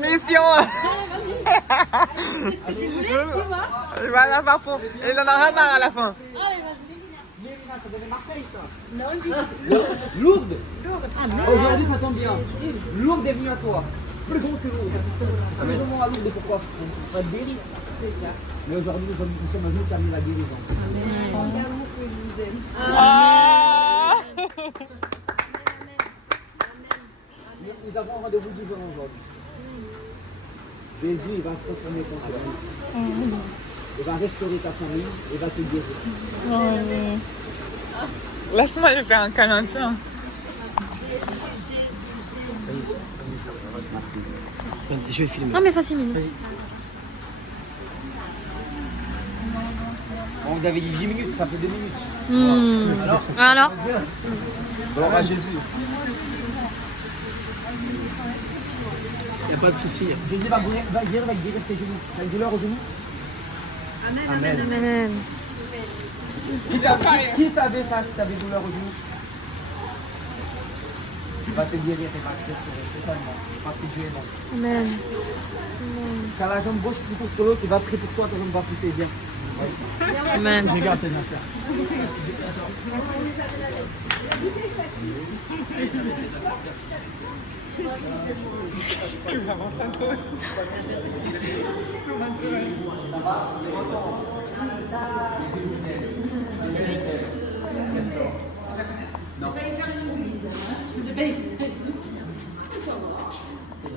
Mission. C'est ce que tu voulais, tu vois. Voilà, par contre. Et il en a rien marre à la fin. Allez, vas-y. Mérina, ça donnait Marseille, ça. Non, Lourdes. Ah, merde. Aujourd'hui, ça tombe bien. Lourdes est venue à toi. Plus grand que Lourdes. Ça met vraiment à Lourdes. Pourquoi? Pour être guéri. C'est ça. Mais aujourd'hui, nous sommes venus terminer la guérison. Ah. Nous avons un rendez-vous divin aujourd'hui. Jésus, il va transformer ton cœur. Il va restaurer ta famille. Il va te guérir. Laisse-moi lui faire un câlin, tiens. Merci. Vas-y, je vais filmer. Non, mais facile, Mimi. Bon, vous avez dit 10 minutes, ça fait 2 minutes. Alors Bon, à Jésus. Il n'y a pas de souci. Jésus va guérir tes genoux. Tu as une douleur aux genoux? Amen. Amen. Qui savait ça, que tu avais douleur aux genoux? Il va te guérir et va te restaurer totalement. Parce que Dieu est bon. Amen. Quand la jambe gauche plutôt que l'autre, il va prier pour toi, ta jambe va pousser bien. Amen. Je garde tes affaires. Non.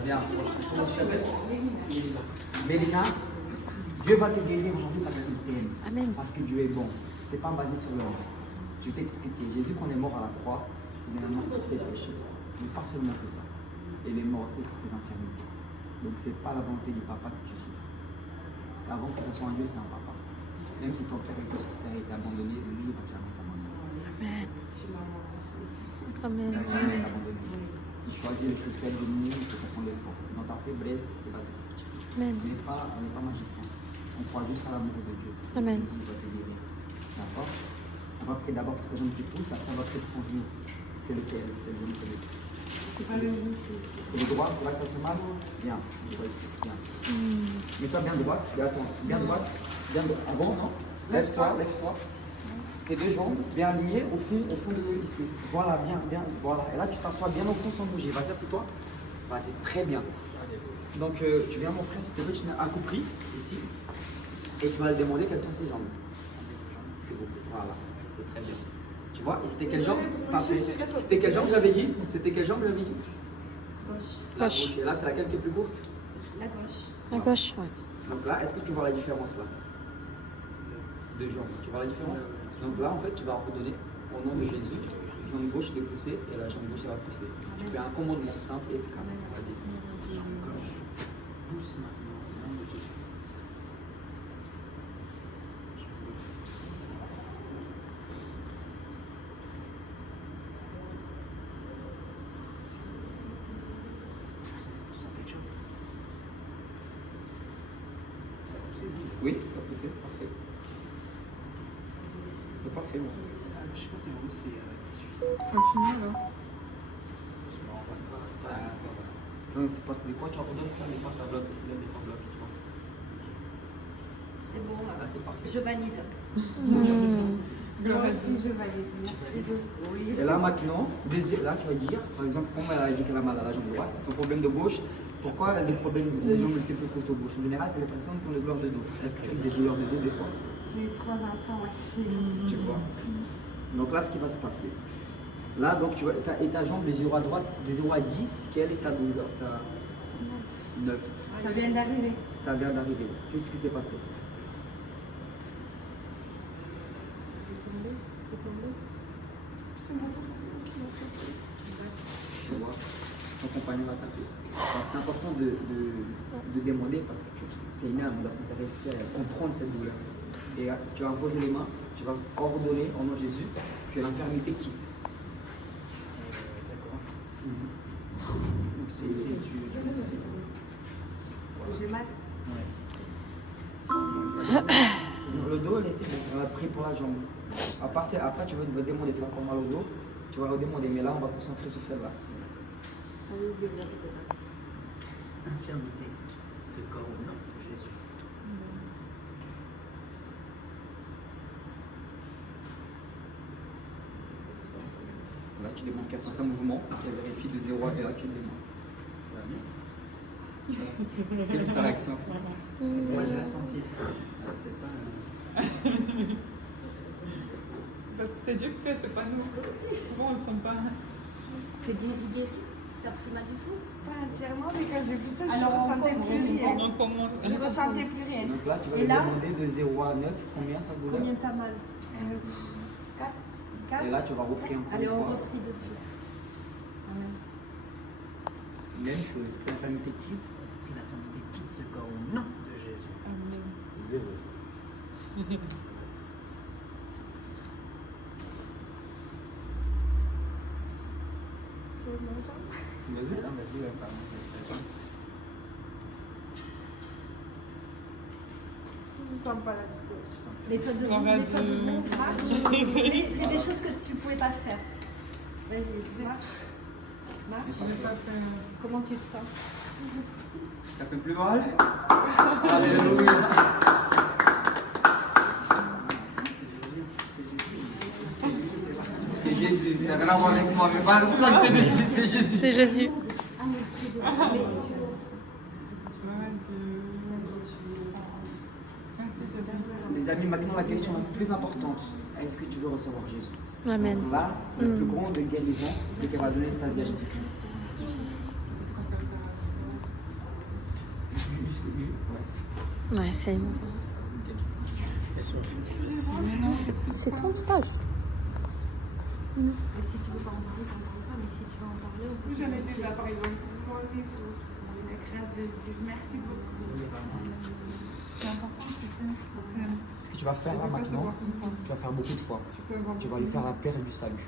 Bien. Comment tu t'appelles? Mélina, Dieu va te guérir aujourd'hui parce qu'il t'aime. Amen. Parce que Dieu est bon. Ce n'est pas basé sur l'homme. Je vais t'expliquer. Jésus, quand est mort à la croix, il est mort pour tes péchés. Mais pas seulement pour ça. Il est mort aussi pour tes infirmités. Donc ce n'est pas la volonté du papa que tu souffres. Parce qu'avant que ce soit un Dieu, c'est un papa. Même si ton père ici sur terre a été abandonné, lui, il va jamais t'abandonner. Amen. Il va jamais t'abandonner. Il choisit le plus faible de nous pour te prendre les forces. Dans ta faiblesse, il va te fortifier. Amen. On n'est pas magicien. On croit juste à l'amour de Dieu. Amen. Jésus va te guérir. D'accord? On va prier d'abord pour que ta jambe qui pousse, après on va prier pour ton genou. C'est lequel? C'est le genou. C'est pas le genou, c'est le droit, c'est là que ça fait mal? Bien, je vois ici. Bien. Mets-toi bien droite, bien droite, bien droite. Ah bon, non? Lève-toi, lève-toi. Tes deux jambes bien alignées au fond de ici. Voilà, bien, voilà. Et là, tu t'assois bien au fond sans bouger. Vas-y, assieds-toi. Vas-y, très bien. Donc, tu viens, mon frère, s'il te plaît, tu mets un coup pris ici. Et tu vas le demander quelles sont ses jambes. C'est bon, voilà, c'est très bien. Tu vois, et c'était quelle jambe? Parfait. C'était quelle jambe j'avais dit? C'était quelle jambe j'avais dit? La gauche. Et là, c'est laquelle qui est plus courte? La gauche. La gauche, ouais. Donc là, est-ce que tu vois la différence là? Deux jambes. Tu vois la différence? Donc là, en fait, tu vas ordonner au nom de Jésus, la jambe gauche de pousser et la jambe gauche elle va pousser. Tu fais un commandement simple et efficace. Vas-y. Jambe gauche. Pousse maintenant. Au nom de Jésus. Oui, ça poussait, parfait. C'est parfait, bon. Je sais pas si vous, c'est suffisant. Non, c'est parce que des fois tu ordonnes ça, des fois ça bloque, c'est là des fois bloque, tu vois. C'est bon, Là, c'est parfait. je valide. Moi aussi, je valide. Merci beaucoup. Oui. Et là maintenant, là tu vas dire, par exemple, comme elle a dit qu'elle a mal à la jambe droite, son problème de gauche, pourquoi les problèmes de jambes étaient plus courtes au gauche? En général, c'est les personnes qui ont des douleurs de dos. Est-ce que tu as des douleurs de dos des fois? J'ai 3 enfants aussi. Tu vois. Donc là, ce qui va se passer. Là, donc, tu vois, et ta jambe de 0 à droite, de 0 à 10, quelle est ta douleur? 9. Ça vient d'arriver. Ça vient d'arriver. Qu'est-ce qui s'est passé? Tu vois, son compagnon l'a tapé. Donc c'est important de demander parce que c'est une âme, on doit s'intéresser à comprendre cette douleur. Et tu vas poser les mains, tu vas ordonner au nom de Jésus que l'infirmité quitte. D'accord. Donc c'est ici, tu peux faire ça. J'ai mal. Le dos, laissez, on a pris pour la jambe. Après, tu vas demander, c'est encore mal au dos, tu vas le demander, mais là, on va concentrer sur celle-là. infirmité quitte ce corps au nom de Jésus. Là, tu demandes qu'elle fasse un mouvement, qu'elle vérifie de 0 à 1, là, tu le demandes. Ça va bien. Quelle est sa réaction? Moi, j'ai ressenti. Je sais pas. C'est Dieu qui fait, c'est pas nous. Souvent, on ne sent pas. C'est Dieu qui guérit. T'as pris mal du tout? Pas entièrement, mais quand j'ai vu ça, je Alors, ne ressentais on plus rien. Je ne ressentais plus rien. Donc là, tu vas Et lui là demander de 0 à 9 combien ça douleur. Combien t'as mal? 4. 4? Et là, tu vas reprier encore Allez, une on fois. reprie dessus. Amen. Même chose, esprit d'infirmité Christ. Esprit d'infirmité quitte ce corps au nom de Jésus. Amen. 0. Vas-y. Non, vas-y, ouais, pardon. Je ne sens pas la douleur. Mets-toi debout, Gloire à mets-toi Dieu. debout, marche. Fais des choses que tu ne pouvais pas faire. Vas-y, marche. Marche. J'ai pas fait. Comment tu te sens? Ça fait plus mal. Alléluia. C'est Jésus, c'est rien à voir avec moi, mais pas la responsabilité de suite, c'est Jésus. C'est Jésus. Gloire à Dieu. Merci, Jésus. Les amis, maintenant la question la plus importante, est-ce que tu veux recevoir Jésus? Amen. Là, c'est la plus grande guérison, c'est qu'elle va donner sa vie à Jésus-Christ. Ouais, c'est C'est ton stage. Si tu veux pas en parler, t'en parles pas, mais si tu veux en parler, on peut. J'en ai déjà parlé donc pour moi, il faut la grâce de Dieu. Merci beaucoup. C'est important, tu sais. Ce que tu vas faire là maintenant, tu vas faire beaucoup de fois. Tu vas aller faire la prière du salut.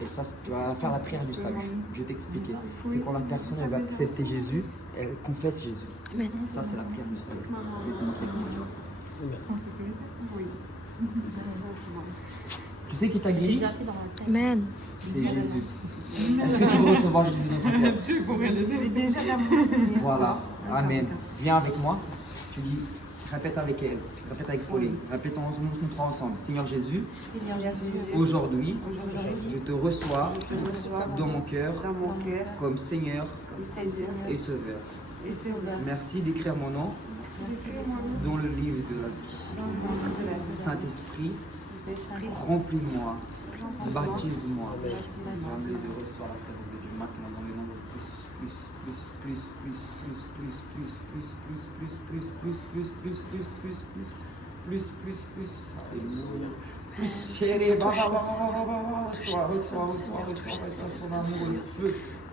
Et ça, tu vas faire la prière du salut. Je vais t'expliquer. C'est quand la personne elle va accepter Jésus, elle confesse Jésus. Amen. Ça, c'est la prière du salut. Je vais te montrer comment tu vas faire. Oui. Tu sais qui t'a guéri? Amen. C'est Jésus. Est-ce que tu veux recevoir Jésus dans ton cœur? Je suis déjà dans mon prière. Voilà. Amen. Viens avec moi. Tu dis, répète avec elle. Répète avec Pauline. Répétons nous trois ensemble. Seigneur Jésus, aujourd'hui, je te reçois dans mon cœur Dans mon cœur, comme Seigneur comme Seigneur et Sauveur. et Sauveur. Merci d'écrire mon nom dans le livre de la vie. Dans le nom de la vie. Saint-Esprit, Saint-Esprit, remplis-moi, baptise-moi. J'aimerais de recevoir la paix de Dieu maintenant dans le nom de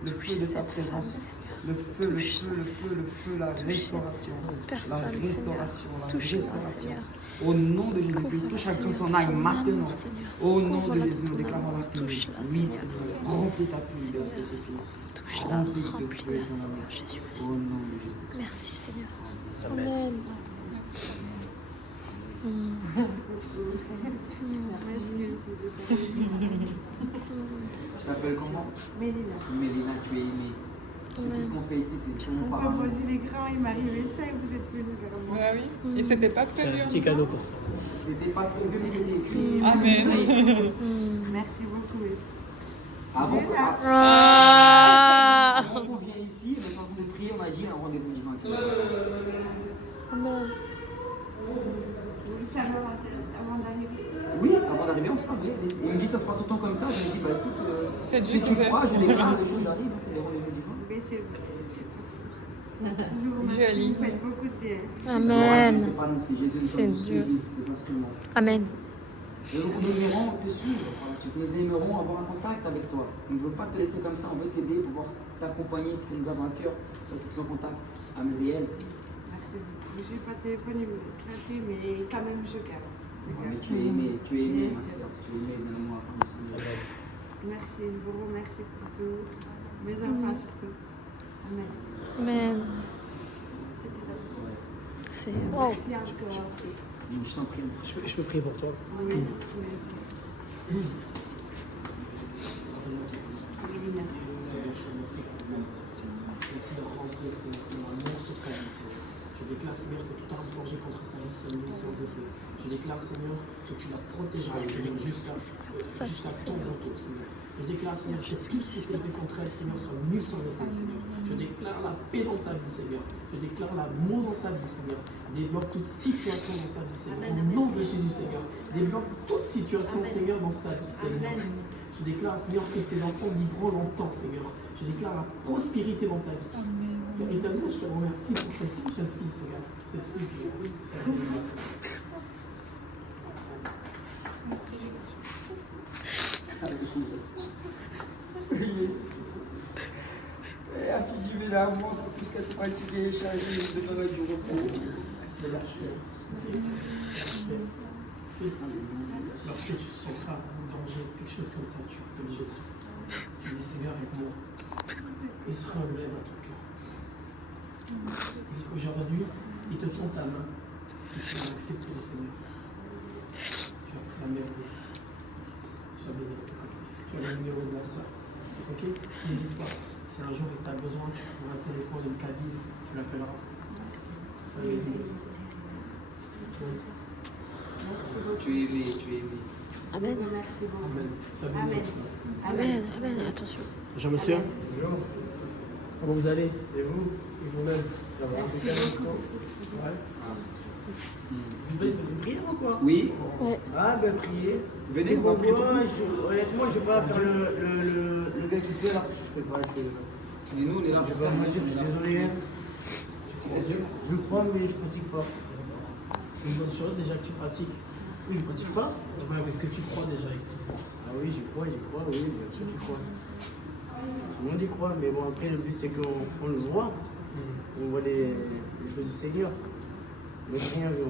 le feu de sa présence, le feu, la restauration, la restauration. Au nom de Jésus-Christ, touche à Christ en aille maintenant. Au nom de Jésus, nous déclarons la paix. Oui, Seigneur, remplis ta fille de tes filles. Remplis de feu et ton amour. Au nom de Jésus. Merci Seigneur. Amen. Tu t'appelles comment? Mélina. Mélina, tu es aimée. C'est tout ce qu'on fait ici, c'est sûrement par Comme amour. moi, j'ai les grands, il m'arrivait ça et vous êtes venus vers moi. Ouais, oui. Et c'était pas C'est prévu. un petit cadeau pour ça. C'était pas prévu, mais c'était écrit. Amen. Merci beaucoup. Avant que- Ah. avant qu'on vienne ici, le temps de prier, on a dit un rendez-vous divin. Amen. Vous savez avant d'arriver. Oui, avant d'arriver, on savait. Il me dit ça se passe tout le temps comme ça. Je lui dis, bah écoute, C'est si Dieu tu qui fait. crois, je déclare, les choses arrivent, c'est des rendez-vous divins. Mais c'est pas fou. Je vous remercie, Joli. vous faites beaucoup de bien. Amen. C'est pas nous, c'est Jésus, nous C'est sommes juste Dieu. l'Église, ses instruments. Amen. Et donc nous aimerons te suivre par la suite. Nous aimerons avoir un contact avec toi. On ne veut pas te laisser comme ça, on veut t'aider, pouvoir t'accompagner, ce que nous avons à cœur. Ça, c'est son contact à Muriel. Merci beaucoup. Je n'ai pas téléphoné, mais quand même, je garde. Mais tu es aimé, ma soeur. Tu es aimé, donne-moi. Merci, je vous remercie pour tout. Mes enfants surtout. Amen. Amen. C'était C'est. top. Wow. Merci encore. Je t'en prie. Je peux prier pour toi. Oui, merci. Mélina. Merci de rentrer, Seigneur. Je déclare, Seigneur, que toute arme forgée contre sa vie soit nulle sans effet. Je déclare, Seigneur, que tu la protégeras, Seigneur, jusqu'à ton retour, Seigneur. Je déclare, Seigneur, que tout ce qui s'est fait contre elle, Seigneur, soit nul sans effet, Seigneur. Je déclare la paix dans sa vie, Seigneur. Je déclare l'amour dans sa vie, Seigneur. Débloque toute situation dans sa vie, Seigneur. Au nom de Jésus, Seigneur. Débloque toute situation, Seigneur, dans sa vie, Seigneur. Je déclare, Seigneur, que ses enfants vivront longtemps, Seigneur. Je déclare la prospérité dans ta vie. Père éternel, je te remercie pour cette jeune fille, Seigneur. Cette fille, Seigneur. Et à qui j'y vais là, moi, puisqu'elle est fatiguée, chargée, de donner du repos. Lorsque tu te sentiras en danger, quelque chose comme ça, tu appelles Jésus. Tu dis Seigneur, aide-moi. Il se relève à ton cœur. Et aujourd'hui, il te tend ta main. Et tu vas accepter le Seigneur. Tu as pris la meilleure décision. Sois béni en tout cas. Tu as le numéro de la soeur. Ok? N'hésite pas. Si un jour tu as besoin, tu trouves un téléphone, une cabine, tu l'appelleras. Sois béni. Tu es aimé, tu es aimé. Amen. Merci beaucoup. Amen. Sois béni. Amen. Amen. Attention. Bonjour monsieur. Bonjour. Comment vous allez? Et vous? Et vous-même? Ça va? Ouais. Vous faites une prière ou quoi? Oui, Ouais. Ah ben priez. venez, on va prier pour vous. Honnêtement, je vais pas faire le gars qui fait alors que je fais pas. Et nous, on est là Je pour vais ça. pas mentir, je suis désolé. Hein. Je crois mais je pratique pas. C'est une bonne chose déjà que tu pratiques. Oui, je pratique pas? Enfin, mais que tu crois déjà, excuse-moi. Ah oui, j'y crois, oui, bien sûr j'y crois. Tout le monde y croit, mais bon après le but c'est qu'on le voit. On voit les choses du Seigneur. Mais rien vu.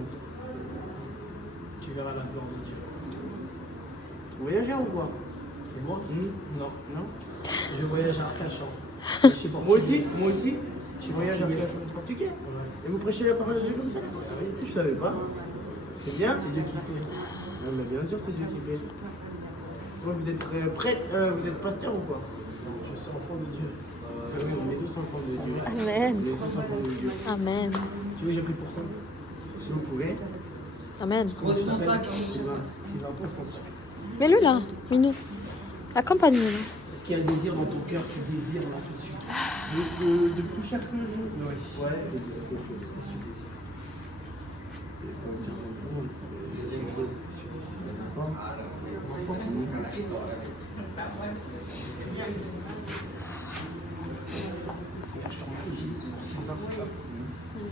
Tu verras la gloire de Dieu. Voyageur ou quoi? Et moi? Non. Non? Je voyage à Arcachon. Je suis portugais. Moi aussi. Je voyage avec portugais. le portugais. Ouais. Et vous prêchez la parole de Dieu comme ça? Je savais pas. C'est bien? C'est Dieu qui fait. Non, mais bien sûr, c'est Dieu qui fait. Vous êtes prêtre, vous êtes pasteur ou quoi? Je suis enfant de Dieu. Ah oui, on est tous enfants de Dieu. Amen. On est tous enfants de Dieu. Amen. Tu veux que je prie pour toi? Si vous pouvez. Amen. Pose ton sac. Sylvain, pose ton sac. Mets-le là, Minou. Accompagne-le. Est-ce qu'il y a un désir dans ton cœur? Tu désires là tout de suite? De plus cher que le jour. Oui. Ouais. Qu'est-ce que tu désires? Seigneur, je te remercie pour Sylvain, c'est ça?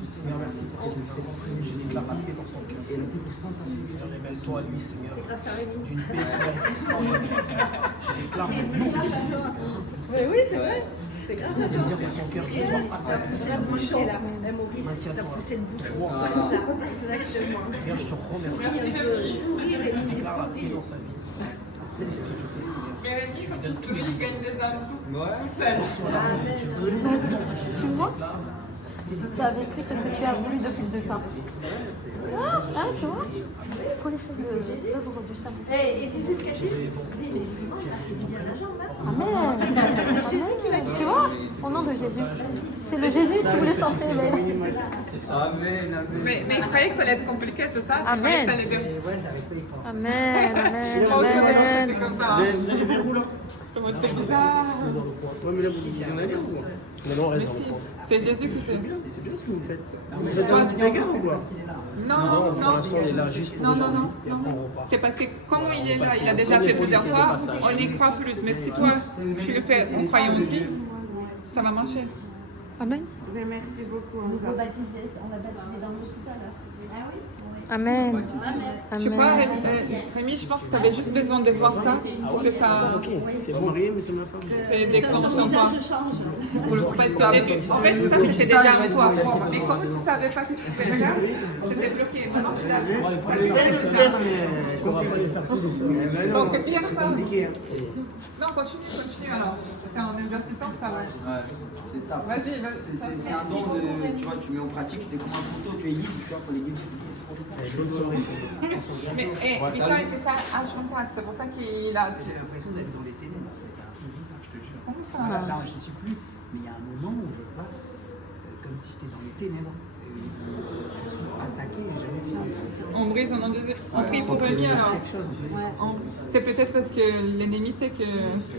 Seigneur, merci pour Sylvain. Je déclare la paix dans son cœur. Seigneur, révèle-toi à lui, Seigneur. D'une paix, Seigneur, extraordinaire, Seigneur. Je déclare le nom de Jésus, Seigneur. Oui, c'est vrai. C'est grâce à C'est désir de son cœur qui soit attaqué. la bouche là. Maurice, Maintiens-toi. t'as poussé le bouchon. Crois. Exactement. Seigneur, je te remercie. Sourire et Je nous déclare la paix sourire. dans sa vie. La prospérité, Seigneur. Mais Rémi, quand il sourit, il gagne des âmes tout seul. Sois là, je veux le nom de Jésus. Tu vois? Je déclare Tu as vécu ce que tu as voulu depuis le départ. Ah, tu vois? Il faut laisser l'œuvre du Saint-Esprit. Et tu sais ce qu'elle dit? Elle dit, mais dis-moi, il a fait du bien à la jambe, hein? Amen. C'est Jésus qui l'a dit. Tu vois? Au nom de Jésus. C'est le Jésus qui voulait sortir. c'est ça. Amen, amen. Mais il croyait que ça allait être compliqué, c'est ça? Tu Amen. croyais que ça allait être- Ouais, j'arrive pas à y croire. Amen. Amen. Moi aussi, au début, Amen. c'était comme ça. hein. Vous allez vers où là? Comment c'est bizarre. On est dans le coin. Ouais, mais là vous en allez ou quoi? Mais non, on reste dans le coin. C'est Jésus qui fait. C'est bien ce que vous faites. Vous faites un petit bagarre ou quoi? Non, Non, non, pour l'instant, on est là juste pour non, aujourd'hui. non, Et après, on repart. C'est parce que comme il est là, il a déjà fait plusieurs fois, on y croit plus. Mais si toi, tu le fais en croyant aussi, ça va marcher. Amen. Mais merci beaucoup. On va baptiser dans l'eau tout à l'heure. Ah oui? Amen. Tu crois, Amen. Rémi, je pense que tu avais juste besoin de voir ça pour que ça. Ok, c'est bon, marié, mais c'est ma femme. C'est déclenche Ton en toi. visage change. Parce qu'au début, en fait, ça c'était déjà en toi. Mais comme tu savais pas que tu pouvais le faire, c'était bloqué. Maintenant, tu l'as vu. On va pas Je les vais faire le tout seul. faire, mais On va pas les faire tous les seuls. Donc c'est pire c'est ça. compliqué. Hein. Non, continue alors. C'est en exerciçant que ça va. Ouais, c'est ça. Vas-y, vas-y. C'est un don de. Tu vois, tu mets en pratique, c'est comme un couteau, tu aiguises, tu vois, pour l'aiguiser. Bonne soirée, Seigneur. Mais Victor, il fait ça H24, c'est pour ça qu'il a. J'ai l'impression d'être dans les ténèbres. En fait, il y a un truc bizarre, je te jure. Comment ça Là, j'y suis plus. Mais il y a un moment où je passe comme si j'étais dans les ténèbres. Et je suis attaqué, j'ai jamais vu un truc. On brise au nom de Jésus. On prie pour Rémi alors. C'est peut-être parce que l'ennemi sait que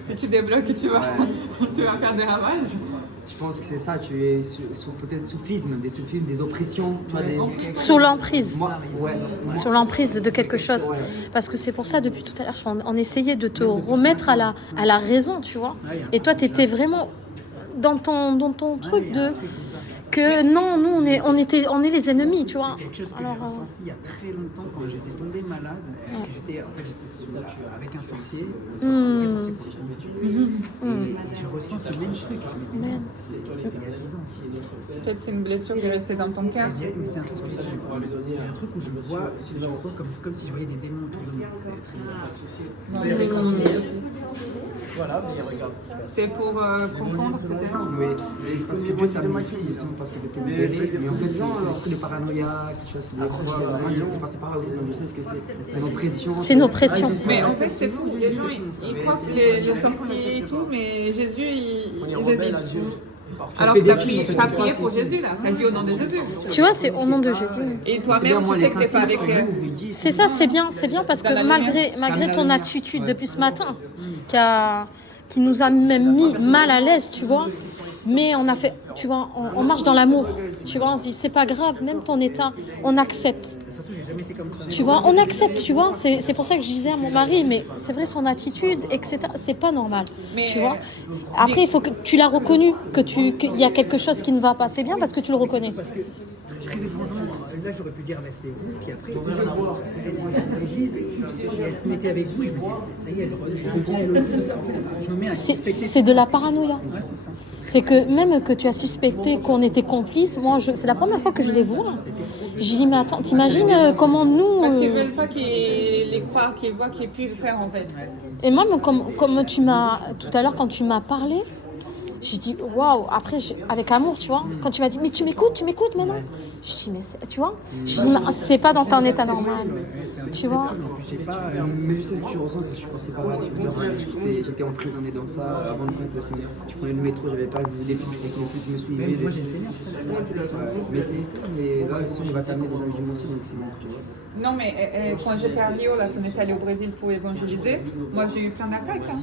si tu débloques, tu vas faire des ravages. Je pense que c'est ça, tu es peut-être soufisme, des oppressions, tu vois, des... Sous l'emprise. Ouais. Sur l'emprise de quelque chose. Parce que c'est pour ça, depuis tout à l'heure, on essayait de te remettre à la raison, tu vois. Et toi, tu étais vraiment dans ton truc de... Que non, nous, on est les ennemis, tu vois. C'est quelque chose que j'ai ressenti il y a très longtemps quand j'étais tombé malade. J'étais avec un sorcier. Un sorcier pour les tuer. Et je ressens ce même truc. Je me dis, c'était il y a 10 ans. Peut-être c'est une blessure qui est restée dans ton cœur. C'est un truc comme ça. C'est un truc où je me vois comme si je voyais des démons autour de moi. C'est très bizarre. Voilà, mais regarde. C'est pour comprendre peut-être. Oui, c'est parce que Dieu t'a mis ici, justement, parce que de te libérer. Mais en fait, c'est l'esprit de paranoïa, quelque chose de croire. Moi, j'ai passé par là aussi, donc je sais ce que c'est. C'est une oppression. C'est une oppression. Mais en fait, c'est fou. Les gens, ils croient que les sorciers et tout, mais Jésus, ils hésitent. Alors que t'as prié pour Jésus là, t'as dit au nom de Jésus. Tu vois, c'est au nom de Jésus. Et toi-même, tu sais que t'es pas avec C'est ça, c'est bien parce que malgré ton attitude depuis ce matin, qui nous a même mis mal à l'aise, tu vois, mais on a fait, tu vois, on marche dans l'amour, tu vois, on se dit c'est pas grave, même ton état, on accepte. Tu vois, on accepte, tu vois, c'est pour ça que je disais à mon mari, mais c'est vrai, son attitude, etc., c'est pas normal, tu vois. Après, il faut que tu l'as reconnu, qu'il y a quelque chose qui ne va pas, c'est bien parce que tu le reconnais. Parce que très étrangement, là j'aurais pu dire c'est vous, puis après elle est dans l'église et elle se mettait avec vous, je me disais ça y est, elle reprend elle aussi, ça, en fait, je me mets à suspecter. C'est de la paranoïa. Ouais, c'est ça. C'est que même que tu as suspecté qu'on était complices, moi c'est la première fois que je les vois. Je dis mais attends, t'imagines comment nous... Parce qu'ils veulent pas qu'ils les croient, qu'ils voient qu'ils puissent le faire en fait. Et moi, comme tu m'as... Tout à l'heure, quand tu m'as parlé, j'ai dit waouh, après avec amour, tu vois, quand tu m'as dit mais tu m'écoutes maintenant, je dis mais tu vois, je dis, c'est pas dans ton état normal, tu vois. Mais je sais que tu ressens que je suis passé par là. J'étais emprisonné dans ça avant de connaître le Seigneur. Tu prenais le métro, j'avais pas visé les films, je me suis aidé. Moi j'ai le Seigneur, mais c'est ça, mais là le Seigneur va t'amener dans une dimension dans le Seigneur, tu vois. Non mais quand j'étais à Rio, là, qu'on était allé au Brésil pour évangéliser, moi j'ai eu plein d'attaques. Hein.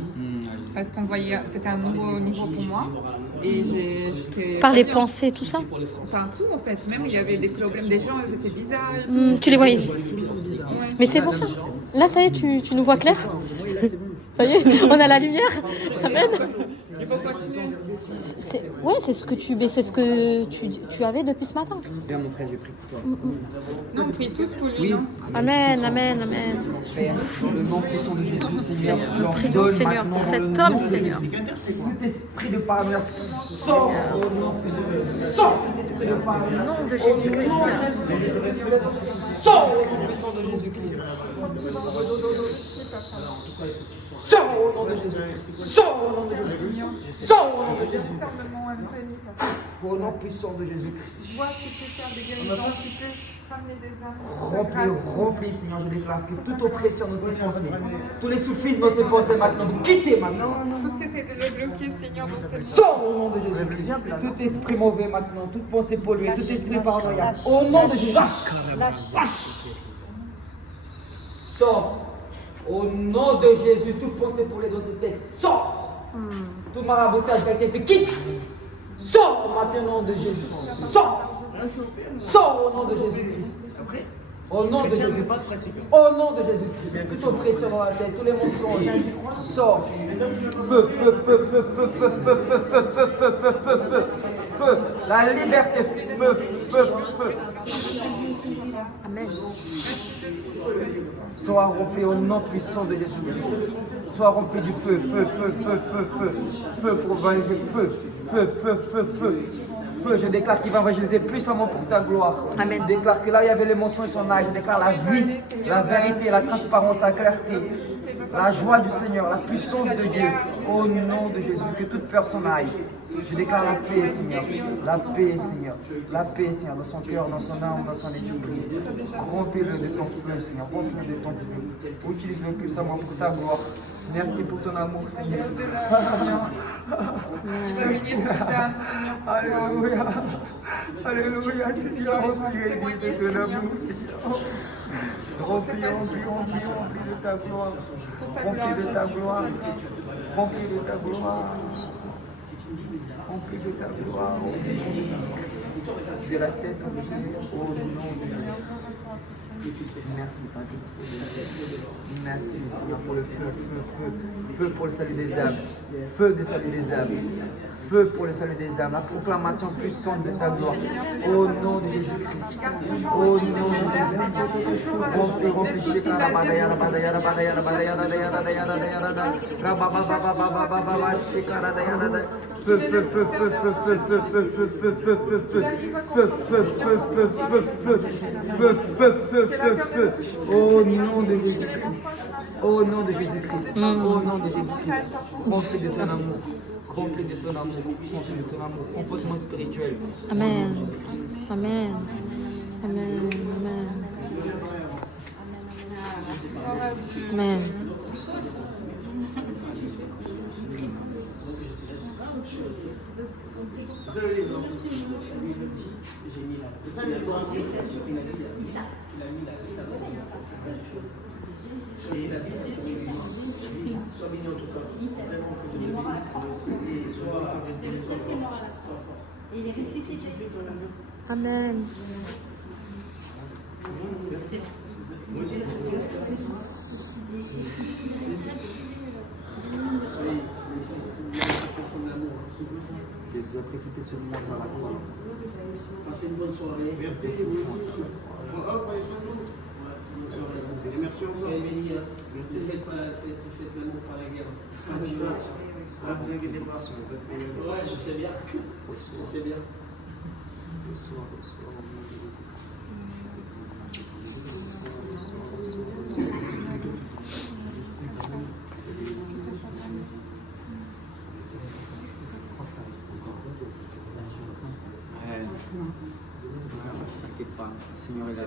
Parce qu'on voyait, c'était un nouveau niveau pour moi. Et j'étais par les pensées, tout ça. Partout en fait, même il y avait des problèmes, des gens, ils étaient bizarres et tout. Tu les voyais. Mais c'est pour ça. Là, ça y est, tu nous vois clair. Ça y est, on a la lumière. Amen. Il faut continuer. C'est ce que tu avais depuis ce matin. Viens mon frère, j'ai prié pour toi. Non, on prie tous pour lui, non? Amen. Père, dans le nom puissant de Jésus, Seigneur, Nous prions, Seigneur, pour cet homme, Seigneur. Tout esprit de paranoïa, sort au nom esprit de paranoïa. Au nom de Jésus-Christ. Sors au nom puissant de Jésus-Christ. Sors au nom de Jésus-Christ. Sors au nom de Jésus-Christ. Sors au nom de Jésus. Au nom puissant de Jésus-Christ. Tu vois ce que tu peux faire des guérisons, tu peux ramener des âmes. Remplis, Seigneur, je déclare que toute oppression de ces pensées, tous les soufismes de ces pensées maintenant, vous quittez maintenant. Tout ce que c'est de le bloquer, Seigneur, dans cette Sors au nom de Jésus-Christ. Tout esprit mauvais maintenant, toute pensée polluée, tout esprit paranoïaque. Au nom de Jésus. Lâche. Sors. Au nom de Jésus, toute pensée polluée dans cette tête, sors. Tout maraboutage qui a été fait, quitte. Sors maintenant au nom de Jésus. Sors. Sors au nom de Jésus-Christ. Au nom de Jésus-Christ. Au nom de Jésus-Christ. Toute oppression dans la tête, tous les mensonges. Sors. Feu. Feu. La liberté. Feu. Amen. Sois rempli au nom puissant de Jésus-Christ. Sois rempli du feu. Feu pour évangéliser. Feu, je déclare qu'il va évangéliser puissamment pour ta gloire. Amen. Je déclare que là, il y avait les mensonges et son âge. Je déclare la vie, la vérité, la transparence, la clarté, la joie du Seigneur, la puissance de Dieu. Au nom de Jésus, que toute personne aille. Je déclare la paix, Seigneur. La paix, Seigneur. La paix, Seigneur, dans son cœur, dans son âme, dans son esprit. Remplis-le de ton feu, Seigneur. Remplis-le de ton feu. Utilise-le puissamment pour ta gloire. Merci pour ton amour, Seigneur. Il va bénir toute âme, Seigneur, pour toi. Alléluia. Alléluia, Seigneur. Seigneur, Remplis témoigner, de ton Seigneur. amour, Seigneur. Remplis de ta gloire. Remplis de ta gloire. Remplis de ta gloire. Remplis de ta gloire. Au nom de Jésus-Christ. De la tête aux pieds. Au nom de Jésus. Merci Saint-Esprit. Merci Seigneur pour le feu. Feu pour le salut des âmes. Feu de salut des âmes. Feu pour le salut des âmes. La proclamation puissante de ta gloire. Au nom de Jésus-Christ. Au nom de Jésus-Christ. Remplis, remplis. Feu, feu, feu, feu, feu, feu, feu, feu, feu, feu, feu, feu, feu, feu, feu, au nom de Jésus-Christ, au nom de Jésus-Christ, au nom de Jésus-Christ, remplis de ton amour, remplis de ton amour, remplis de ton amour, comportement spirituel. Amen. Amen. Amen. Amen. Amen. Il est ressuscité. Amen. Jésus a pris toutes tes souffrances à la croix. Passez une bonne soirée. Merci. Merci encore. Soyez bénis. Merci. Faites l'amour par la guerre. Ouais, je sais bien. Je sais bien. T'inquiète pas, le Seigneur est là.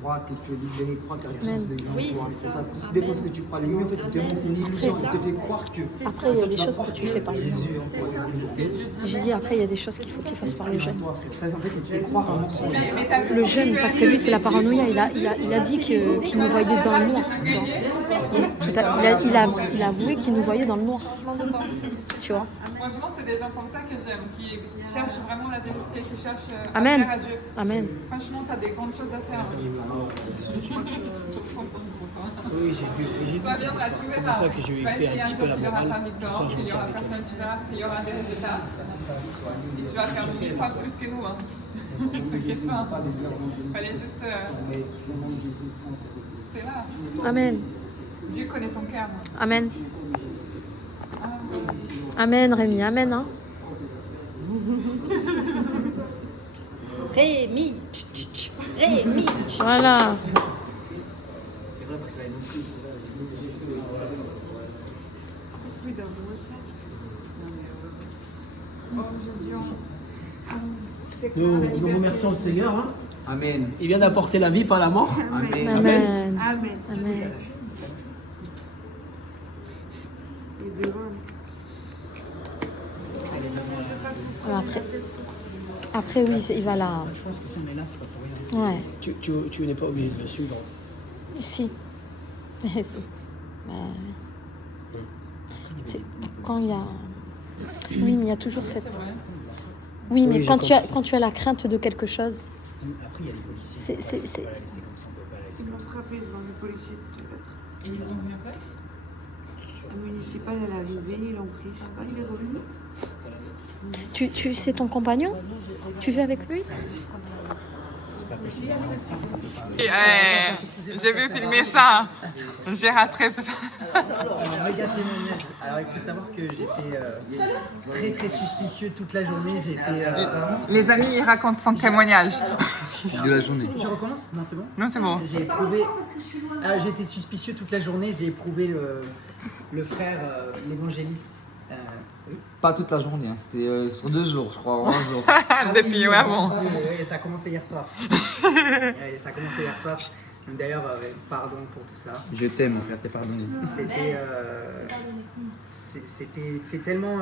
Crois que tu es libéré, crois que la puissance de Dieu en toi. C'est ça, tout dépend de ce que tu crois. L'ennemi, en fait, il te montre, c'est une illusion, il te fait croire que. Après, il y a des choses que tu fais par le jeûne. Jésus en toi. J'ai dit, après, il y a des choses qu'il faut qu'il fasse par le jeûne. Ça, en fait, il te fait croire un mensonge. Le jeûne, parce que lui, c'est la paranoïa. Il a dit qu'il nous voyait dans le noir. Tu vois. Il a avoué qu'il nous voyait dans le noir. Tu vois. Franchement, c'est des gens comme ça que j'aime, qui cherchent vraiment la vérité, qui cherchent à Amen. plaire à Dieu. Amen. Franchement, tu as des grandes choses à faire. Oui, j'ai vu. Ça viendra, tu verras. C'est pour ça que j'ai Tu vas fait essayer un petit peu la jour, il y aura morale. pas victoire, il y aura personne, tu verras, il y aura des résultats. Tu vas faire 1000 fois plus que nous. Hein. T'inquiète pas. Fallait juste. C'est là. Amen. Dieu connaît ton cœur. Amen. Amen, Rémi. Amen. Hein. Rémi. Rémi. Voilà. C'est vrai parce qu'elle a une prise. Oui, dans vos recettes. Oh Jésus, Nous remercions le Seigneur. Hein. Amen. Il vient d'apporter la vie par la mort. Amen. Amen. Amen. Amen. Et devant. Alors après oui, il va là. Je pense que si on est là, c'est pas pour rien. Ouais. Tu n'es pas obligé de le suivre. Si. Si. C'est quand il y a. Oui, mais il y a toujours cette. Oui, mais Oui, quand tu as la crainte de quelque chose, Après, il y a les policiers. c'est. C'est comme ça, on peut pas laisser Ils m'ont comme ça. frappé devant les policiers tout à l'heure. Et ils ont rien fait. La municipale, elle est arrivée, ils l'ont pris. Je sais pas, il est revenu. Tu c'est ton compagnon? Tu vis avec lui? C'est pas possible. J'ai vu filmer ça. J'ai raté. Alors, il faut savoir que j'étais très très suspicieux toute la journée. Les amis, ils racontent son témoignage. De la journée. Je recommence? Non, c'est bon? Non, c'est bon. J'ai éprouvé. J'ai été suspicieux toute la journée. J'ai éprouvé le frère, l'évangéliste. Oui. Pas toute la journée, hein. C'était sur 2 jours, je crois, ou 1 jour. Depuis, ouais, bon. Oui, ça a commencé hier soir. Ça a commencé hier soir. D'ailleurs, pardon pour tout ça. Je t'aime, mon frère, t'es pardonné. C'est tellement,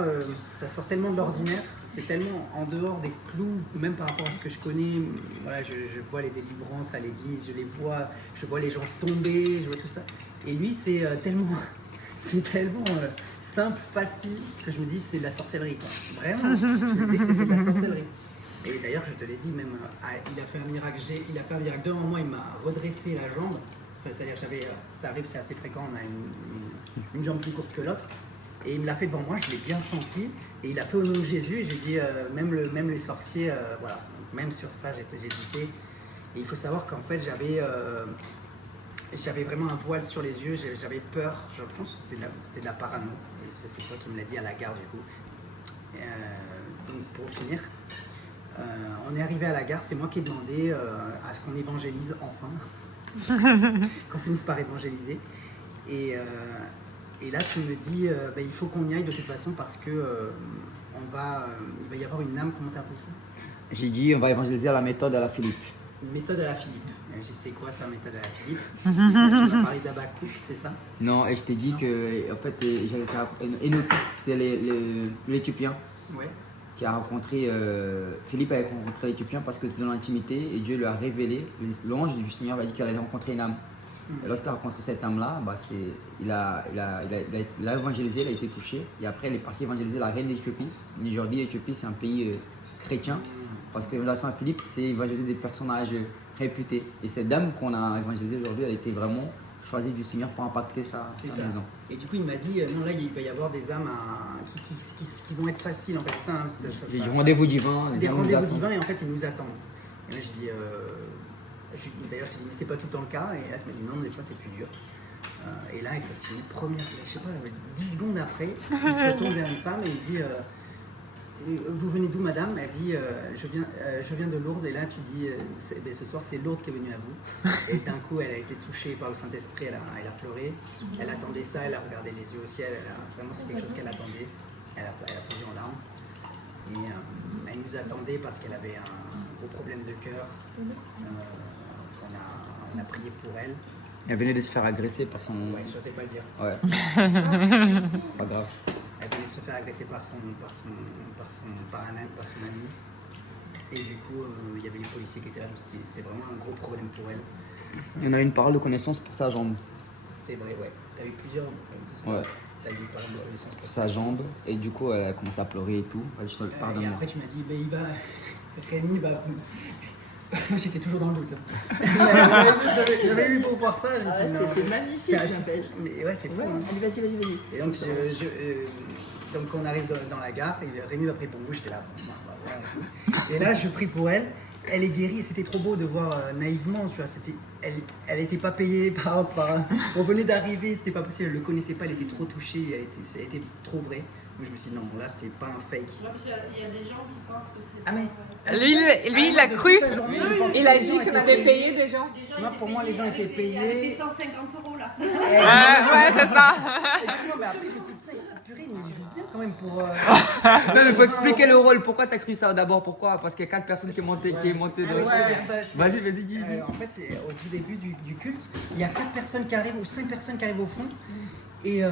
ça sort tellement de l'ordinaire, c'est tellement en dehors des clous, même par rapport à ce que je connais. Voilà, je vois les délivrances à l'église, je vois les gens tomber, je vois tout ça. Et lui, c'est tellement simple, facile, que je me dis c'est de la sorcellerie, quoi. Vraiment, je me disais que c'était de la sorcellerie. Et d'ailleurs, je te l'ai dit, même, il a fait un miracle. D'un moment, il m'a redressé la jambe. Enfin, c'est-à-dire, ça arrive, c'est assez fréquent, on a une jambe plus courte que l'autre. Et il me l'a fait devant moi, je l'ai bien senti. Et il a fait au nom de Jésus. Et je lui ai dit, même les sorciers, voilà. Donc, même sur ça, j'ai douté. Et il faut savoir qu'en fait, j'avais vraiment un voile sur les yeux. J'avais peur. Je pense que c'était de la parano. Et c'est toi qui me l'as dit à la gare, du coup. Donc, pour finir... on est arrivé à la gare, c'est moi qui ai demandé à ce qu'on évangélise enfin, qu'on finisse par évangéliser. Et là, tu me dis, il faut qu'on y aille de toute façon parce que il va y avoir une âme, comment t'appelles ça? J'ai dit, on va évangéliser à la méthode à la Philippe. Méthode à la Philippe. Je sais quoi ça, méthode à la Philippe? Tu m'as parlé d'Abakouk, c'est ça? Non, et je t'ai dit que, en fait, j'avais fait Enoch, c'était l'Éthiopien. Ouais. Qui a rencontré, Philippe avait rencontré l'Éthiopien parce que dans l'intimité, et Dieu lui a révélé, l'ange du Seigneur lui a dit qu'il allait rencontrer une âme. Et lorsqu'il a rencontré cette âme-là, il a évangélisé, il a été touché, et après il est parti évangéliser la reine d'Éthiopie. Aujourd'hui, l'Éthiopie c'est un pays chrétien, parce que la relation à Philippe, c'est évangéliser des personnages réputés. Et cette dame qu'on a évangélisée aujourd'hui, elle était vraiment choisie du Seigneur pour impacter sa maison. Et du coup, il m'a dit, non, là, il va y avoir des âmes qui vont être faciles, en fait. Ça, des rendez-vous divins. Des rendez-vous divins, et en fait, ils nous attendent. Et là, je dis, d'ailleurs, je te dis, mais c'est pas tout le temps le cas. Et là, tu m'as dit, non, des fois, c'est plus dur. Et là, c'est une première, je sais pas, 10 secondes après, il se retourne vers une femme et il dit, vous venez d'où, madame? Elle dit, je viens de Lourdes. Et là, tu dis, ce soir, c'est Lourdes qui est venue à vous. Et d'un coup, elle a été touchée par le Saint-Esprit, elle a pleuré. Elle attendait ça, elle a regardé les yeux au ciel. Vraiment, c'est quelque chose qu'elle attendait. Elle a fondu en larmes. Et elle nous attendait parce qu'elle avait un gros problème de cœur. On a prié pour elle. Elle venait de se faire agresser par son... Ouais, je sais pas le dire. Ouais. Pas grave. Elle venait de se faire agresser par son ami. Et du coup, il y avait les policiers qui étaient là. C'était vraiment un gros problème pour elle. Il y en a une parole de connaissance pour sa jambe. C'est vrai, ouais. T'as eu plusieurs... Ouais. T'as eu une parole de connaissance pour sa jambe. Et du coup, elle a commencé à pleurer et tout. Vas-y, je te pardonne. Et après, tu m'as dit, Rémi va... J'étais toujours dans le doute. J'avais eu pour voir ça. C'est magnifique, mais ouais, c'est fou. Hein. Allez, vas-y. Et donc, donc on arrive dans la gare, et Rémi va prier pour moi, j'étais là. Et là, je prie pour elle. Elle est guérie, et c'était trop beau de voir naïvement, tu vois. Elle n'était pas payée par. On venait d'arriver, c'était pas possible, elle ne le connaissait pas, elle était trop touchée, elle était trop vraie. Donc je me suis dit, non, bon, là, c'est pas un fake. Il y a des gens qui pensent que c'est. Ah, mais. Lui, il a cru. Il a dit qu'on avait payé des gens. Moi, pour moi, les gens étaient payés. C'était 150 € là. Ouais, c'est ça. Effectivement, mais après, je me suis dit, purée, mais il joue bien quand même pour. Non, mais il faut expliquer le rôle. Pourquoi t'as cru ça d'abord? Pourquoi? Parce qu'il y a 4 personnes qui est montées dans Vas-y, dis. En fait, au tout début du culte, il y a 4 personnes qui arrivent, ou 5 personnes qui arrivent au fond. Et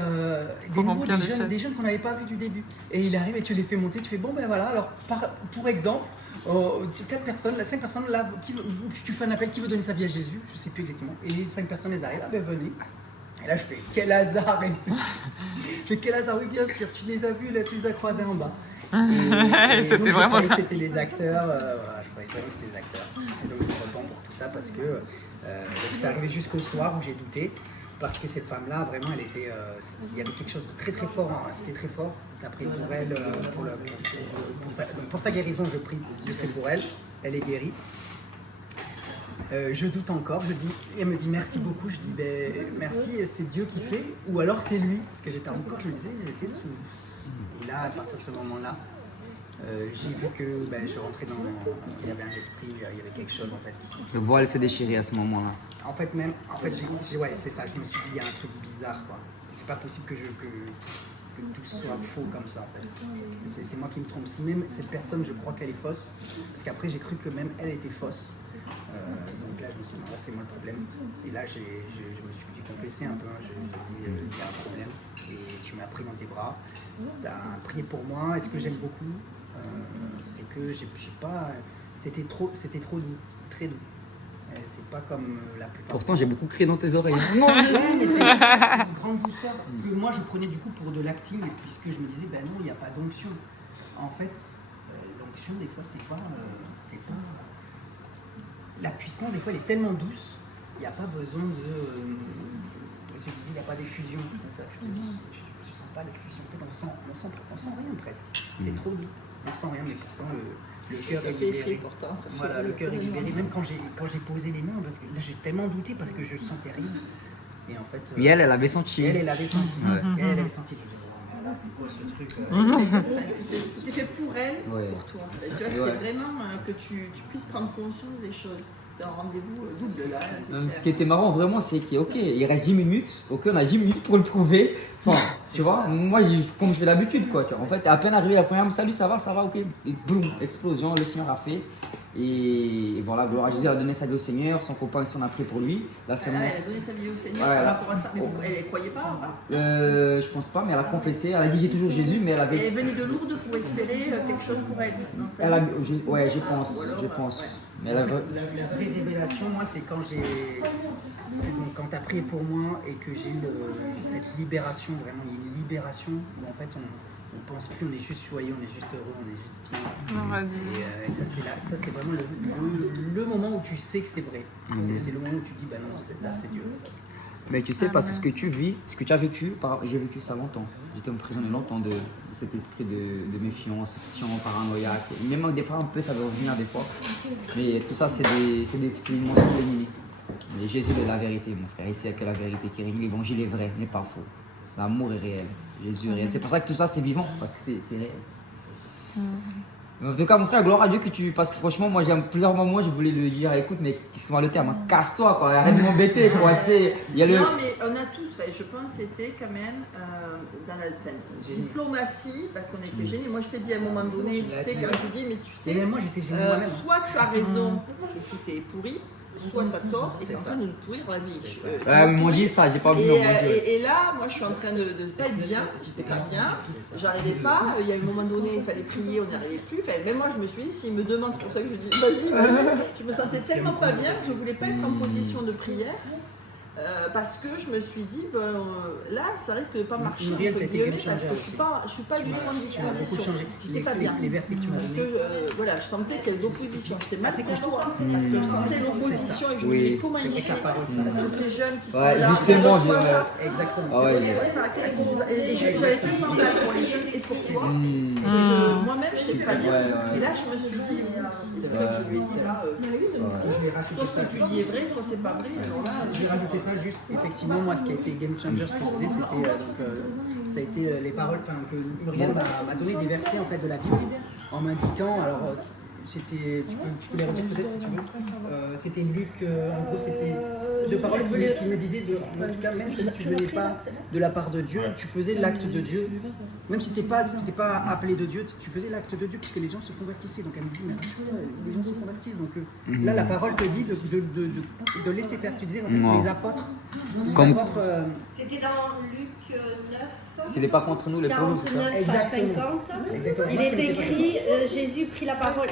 des jeunes qu'on n'avait pas vus du début. Et il arrive et tu les fais monter, tu fais bon ben voilà, alors pour exemple, 5 personnes, là, tu fais un appel, qui veut donner sa vie à Jésus, je sais plus exactement. Et 5 personnes elles arrivent, ah ben venez. Et là je fais quel hasard et tout. Je fais quel hasard, oui bien sûr, tu les as vus, là, tu les as croisés en bas. Et c'était vraiment ça. C'était les acteurs, voilà, je croyais vraiment que c'était les acteurs. Et donc je me repens pour tout ça parce que donc ça arrivait jusqu'au soir où j'ai douté. Parce que cette femme-là, vraiment, elle était, il y avait quelque chose de très très fort, hein. C'était très fort. D'après pour elle, pour sa guérison, je prie pour elle. Elle est guérie. Je doute encore. Elle me dit merci beaucoup. Je dis merci, c'est Dieu qui fait, ou alors c'est lui, parce que j'étais encore, je me disais, j'étais sous. Et là, à partir de ce moment-là, j'ai vu que je rentrais dans. Il y avait un esprit, il y avait quelque chose en fait. Le voile s'est déchiré à ce moment-là. En fait, ouais, c'est ça. Je me suis dit, il y a un truc bizarre, quoi. C'est pas possible que tout soit faux comme ça, en fait. C'est moi qui me trompe. Si même cette personne, je crois qu'elle est fausse, parce qu'après, j'ai cru que même elle était fausse. Donc là, je me suis dit, c'est moi le problème. Et là, je me suis dit confesser un peu. Hein. J'ai dit, il y a un problème. Et tu m'as pris dans tes bras. Tu as prié pour moi. Et ce que j'aime beaucoup, c'est que j'ai pas. C'était trop doux. C'était très doux. C'est pas comme la plupart. Pourtant, j'ai beaucoup crié dans tes oreilles. Non, mais c'est une grande douceur que moi je prenais du coup pour de l'acting, puisque je me disais, ben non, il n'y a pas d'onction. En fait, l'onction, des fois, c'est pas. La puissance, des fois, elle est tellement douce, il n'y a pas besoin de. Je disais, il n'y a pas d'effusion comme ça. Je sens pas d'effusion. En fait, on sent rien presque. C'est trop doux. On sent rien, mais pourtant le cœur est libéré. Voilà, le cœur est libéré. Même quand j'ai posé les mains, parce que là j'ai tellement douté parce que je sentais rien. Et en fait. Mais elle avait senti. Elle avait senti. Ouais. Elle avait senti. Je me disais, oh, mais là, c'est quoi ce truc C'était fait pour elle, Ouais. pour toi. Tu vois, c'était Ouais. vraiment que tu puisses prendre conscience des choses. C'est un rendez-vous double là. c'est Ce clair. qui était marrant vraiment, c'est qu'il il reste 10 minutes. Ok, on a 10 minutes pour le prouver. Enfin, tu vois, moi, comme je fais l'habitude, quoi. En fait, à peine arrivé la première, salut, ça va, ok. Et boum, explosion, le Seigneur a fait. Et voilà, gloire à Jésus, elle a donné sa vie au Seigneur, son copain aussi, on a prié pour lui. La Elle semence. a donné sa vie au Seigneur Ouais, par là. rapport à ça. Mais pourquoi elle ne croyait pas hein. Je pense pas, mais elle a confessé. Elle a dit j'ai toujours Jésus, mais elle Elle avait. est venue de Lourdes pour espérer quelque chose pour elle. Dans sa Elle a, vie. ouais, je pense. Ouais. Mais elle a. La vraie révélation, moi, c'est quand quand tu as prié pour moi et que j'ai eu cette libération, vraiment, il y a une libération où en fait on pense plus, on est juste joyeux, on est juste heureux, on est juste bien. Et ça, c'est vraiment le moment où tu sais que c'est vrai. C'est le moment où tu dis, bah non, là, c'est Dieu. Mais tu sais, parce que ce que tu vis, ce que tu as vécu, j'ai vécu ça longtemps. J'étais emprisonné longtemps de cet esprit de méfiance, option, paranoïaque. Même des fois, un peu, ça doit revenir des fois. Mais tout ça, c'est une mention de l'ennemi. Mais Jésus est la vérité, mon frère. Il sait que la vérité qui règne. L'évangile est vrai, n'est pas faux. L'amour est réel. Jésus est réel. C'est pour ça que tout ça, c'est vivant, parce que c'est réel. Mais en tout cas, mon frère, gloire à Dieu parce que franchement, moi, j'ai plusieurs moments, je voulais lui dire, écoute, mais excuse-moi le terme, hein, casse-toi, quoi, arrête de m'embêter, quoi, tu sais, il y a le... Non, mais on a tous fait, je pense que c'était quand même dans la diplomatie, parce qu'on était gênés. Moi, je t'ai dit à un moment donné, tu sais, quand je dis, mais tu sais, même moi, j'étais gêné moi-même. soit tu as raison et tout est pourri, soit tu as tort et tu es en train de nous pourrir la vie. Ils m'ont dit ça, j'ai pas voulu. Et là, moi, je suis en train de ne pas être bien, j'étais pas bien, j'arrivais pas, il y a un moment donné, il fallait prier, on n'y arrivait plus. Enfin, même moi, je me suis dit, s'il me demande, c'est pour ça que je dis, vas-y, je me sentais tellement pas bien que je voulais pas être en position de prière. Parce que je me suis dit, là, ça risque de pas marcher, Muriel, entre t'as été guillemets, game parce que changer je suis pas du tout en Ça m'a beaucoup disposition. changé. J'étais pas bien. Les versets que tu m'as Parce donnés. que voilà, je sentais qu'il y avait de l'opposition. J'étais mal pour toi, parce que je sentais l'opposition et que je me Oui. disais comment C'est il vrai que la fait. parole, ça. Parce que ces jeunes qui sont Ouais, là, justement, ils reçoivent ça. Exactement. Ah ouais, Et j'avais tellement mal pour les jeunes et pour toi. Moi-même, je n'étais pas bien. Ouais. Et là, je me suis dit, c'est vrai que je lui ai dit là, Je vais rajouter soit ça. ce que tu dis est vrai, soit c'est pas vrai. Alors là, Je vais rajouter ça juste, effectivement, moi ce qui a été game changer, ce que je disais, c'était ça a été les paroles que Muriel m'a donné des versets en fait de la Bible en m'indiquant, alors c'était, tu peux les redire peut-être si tu veux, c'était Luc, en gros c'était deux paroles qui me disaient, en tout cas même si tu ne venais pas de la part de Dieu, tu faisais l'acte de Dieu, même si tu n'étais pas appelé de Dieu, tu faisais l'acte de Dieu puisque les gens se convertissaient, donc elle me dit, mais rassure-toi, les gens se convertissent, donc là la parole te dit de laisser faire, tu disais, en fait, c'est les apôtres, C'était dans Luc 9. S'il n'est pas contre nous, les pauvres, c'est ça. 49 à 50. Exactement. Il est écrit, Jésus prit la parole,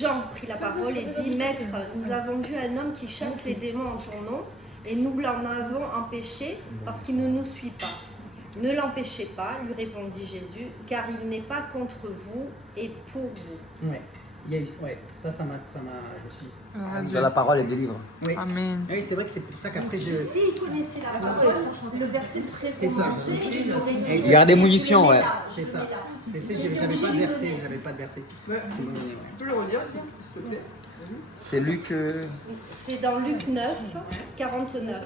Jean prit la parole et dit, Maître, nous avons vu un homme qui chasse les démons en ton nom et nous l'en avons empêché parce qu'il ne nous suit pas. Ne l'empêchez pas, lui répondit Jésus, car il n'est pas contre vous et pour vous. Ouais. Il y a eu, ouais, ça m'a, je suis. La parole est des livres. Oui. Amen. Oui, c'est vrai que c'est pour ça qu'après je. S'il connaissait la parole, le verset serait C'est ça. commenté, il aurait dit, Il y a des munitions, ouais. C'est ça. J'avais pas de verset, tu peux le redire, s'il te plaît. C'est Luc. C'est dans Luc 9, 49.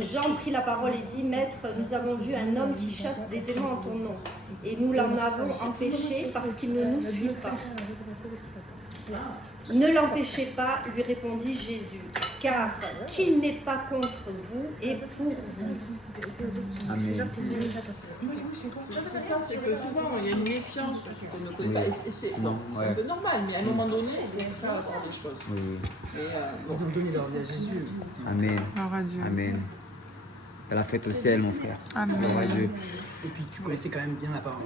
Jean prit la parole et dit, Maître, nous avons vu un homme qui chasse des démons en ton nom, et nous l'en avons empêché parce qu'il ne nous suit pas. Ne l'empêchez pas, lui répondit Jésus, car qui n'est pas contre vous est pour vous. Amen. C'est ça, c'est que souvent il y a une méfiance sur ce qu'on ne connaît Oui. pas. Et c'est Non, c'est un peu normal, mais à un moment donné, il faut faire la part des choses. Oui, oui. Mais, Ils ont donné leur vie à Jésus. Amen. Gloire à Dieu. Amen. C'est la fête au ciel, mon frère. Amen. Gloire à Dieu. Et puis tu connaissais quand même bien la parole.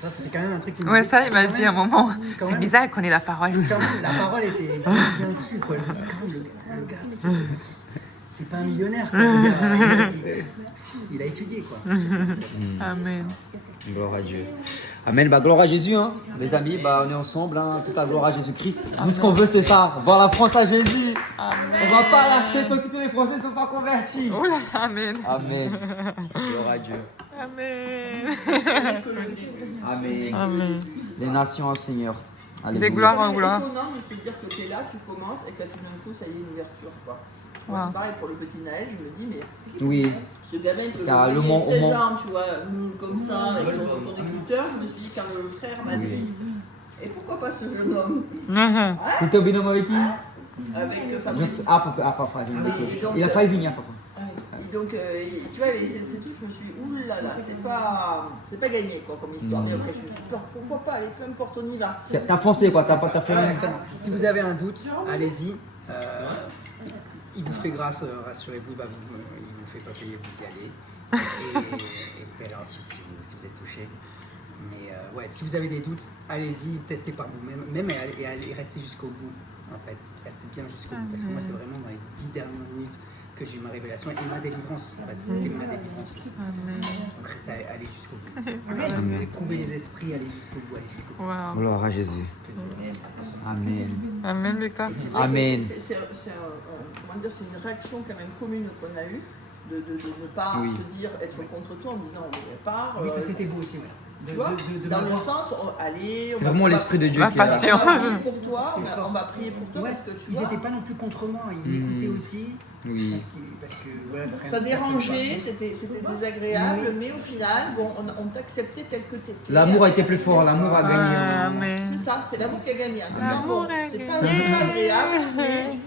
Ça, c'était quand même un truc qui me Ouais, disait, ça, il m'a quand dit à un même, moment. quand C'est même. bizarre, il connaît la parole. Quand même, la parole était bien su, quoi. Je me dis, quand même, le gars, c'est pas un millionnaire, quoi. Il a étudié, quoi. Amen. Gloire à Dieu. Amen. Bah, gloire à Jésus, hein. Les amis, bah, on est ensemble, hein. Toute la gloire à Jésus-Christ. Nous, ce qu'on veut, c'est ça. Voir la France à Jésus. On va pas lâcher tant que tous les Français ne sont pas convertis. Oh là, amen. Amen. Gloire à Dieu. Amen. Amen. Amen. Les nations au Seigneur. Alléluia. Des gloires en c'est gloire. étonnant de se dire que tu es là, tu commences et que tout d'un coup, ça y est, une ouverture. Quoi. Bon, Wow. c'est pareil pour le petit Naël, je me dis, mais Oui. ce gamin peut Car le gagner Mont- 16 au Mont- ans, tu vois, comme ça, avec son écouteur. Je me suis dit, quand le frère m'a dit, et pourquoi pas ce jeune homme Tu étais au binôme avec qui avec Fabrice. Fafa. Oui, donc, Il a failli venir, Fafa. Et donc, tu vois, c'est ce truc, je me suis dit, oulala, c'est pas gagné quoi, comme histoire. Mais après, je me suis dit, pourquoi pas, allez, peu importe, on y va. T'as foncé, quoi. T'as pas fait Ouais, rien. exactement. Si vous avez un doute, allez-y. Il vous fait grâce, rassurez-vous, bah, il vous fait pas payer, vous y allez. Et vous paierez ensuite si vous êtes touché. Mais ouais, si vous avez des doutes, allez-y, testez par vous-même, et restez jusqu'au bout, en fait. Restez bien jusqu'au bout, parce que moi, c'est vraiment dans les 10 dernières minutes que j'ai eu ma révélation et ma délivrance. En fait, c'était ma délivrance aussi. Donc restez, allez jusqu'au bout. Éprouvez les esprits, allez jusqu'au bout, allez jusqu'au bout. Wow. Gloire à Jésus. Amen. Amen, Victor. C'est vrai que Amen. comment dire, c'est une réaction quand même commune qu'on a eue de ne pas Oui. se dire être contre toi en disant on ne pas. Oui, ça c'était beau aussi, ouais. Tu vois, dans le m'avoir- sens, allez, on C'est va- vraiment on va- l'esprit de Dieu La qui est là. passion. on va prier pour toi, C'est fort. on va prier pour toi Ouais, parce que tu ils vois, n'étaient pas non plus contre moi, ils m'écoutaient aussi. Oui. Parce que voilà, ça dérangeait, c'était désagréable, mais au final, bon, on t'a accepté tel que t'étais. L'amour a été plus fort, l'amour a gagné. Amen. C'est ça, c'est l'amour qui a gagné. L'amour a C'est gagné. pas agréable, mais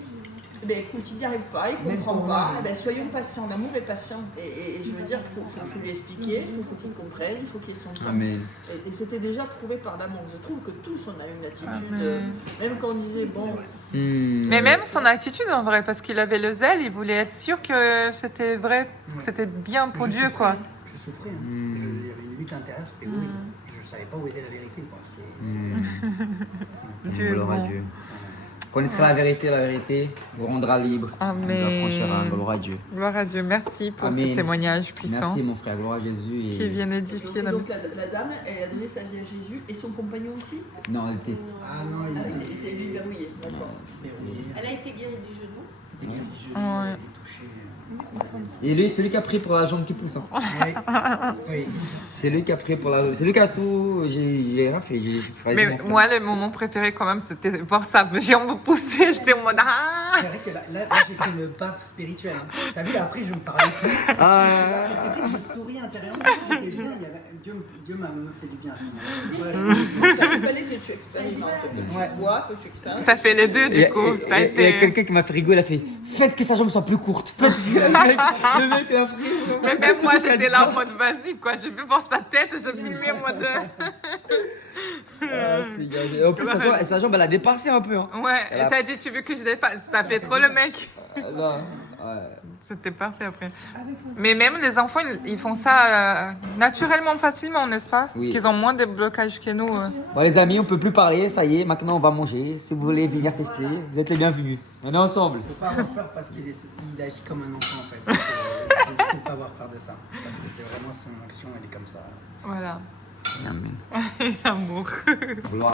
ben, écoute, il n'y arrive pas, il ne Même comprend pour pas. moi, Ben, soyons patients, l'amour est patient. Et je veux dire, il faut lui expliquer, il faut qu'il comprenne, il faut qu'il ait son temps. Amen. Et c'était déjà prouvé par l'amour. Je trouve que tous, on a une attitude, Amen. même quand on disait, bon, Mais même son attitude en vrai, parce qu'il avait le zèle, il voulait être sûr que c'était vrai, que c'était bien pour Dieu, quoi. Je souffrais, hein. Il y avait une lutte intérieure, c'était horrible. Je ne savais pas où était la vérité, quoi. Dieu est Gloire à bon. Dieu. Connaîtra la vérité vous rendra libre. Amen. Vous affranchira. Gloire à Dieu. Gloire à Dieu. Merci pour Amen. ce témoignage puissant Merci mon frère, gloire à Jésus. Et... qui vient donc, édifier la donc la dame, elle a donné sa vie à Jésus et son compagnon aussi. Non, elle était. Ah non, il Elle était était lui verrouillé. D'accord. verrouillé, Elle a été guérie du genou. il était religieux, Ouais. il a été touché. Et lui, c'est lui qui a pris pour la jambe qui pousse. Hein. Oui. Oui. C'est lui qui a pris pour la. C'est lui qui a tout. J'ai rien fait. J'ai fait Mais mon frère. moi, le moment préféré quand même, c'était voir sa jambe pousser. J'étais en mode ah. C'est vrai que là j'ai pris une baffe spirituelle. Hein. T'as vu, après, je me parlais plus. Ah. Mais c'était que je souriais intérieurement. J'étais bien, Dieu m'a fait du bien à ce moment-là. C'est vrai. Il fallait que tu expérimentes, que tu vois, que tu expérimentes. T'as fait les deux Il y du a- coup. il y T'as a- il y a été. quelqu'un qui m'a fait rigoler, il a fait faites que sa jambe soit plus courte. Faites que- le mec a pris. Mais même moi, j'étais là en mode vas-y quoi. J'ai vu voir sa tête, je filmais en mode. Ah, c'est gagé. En plus, sa jambe, elle a dépassé un peu. Hein. Ouais. Elle Et a- t'as dit tu veux que je dépasse. T'as fait trop le mec. Là, ouais. C'était parfait après. Mais même les enfants, ils font ça naturellement, facilement, n'est-ce pas? Parce Oui. qu'ils ont moins de blocages que nous. Bon, les amis, on peut plus parler. Ça y est, maintenant on va manger. Si vous voulez venir tester, vous êtes les bienvenus. On est ensemble. Faut pas avoir peur parce qu'il agit comme un enfant en fait. Il faut pas avoir peur de ça. Parce que c'est vraiment son action, elle est comme ça. Voilà. Amen. Amour. Gloire.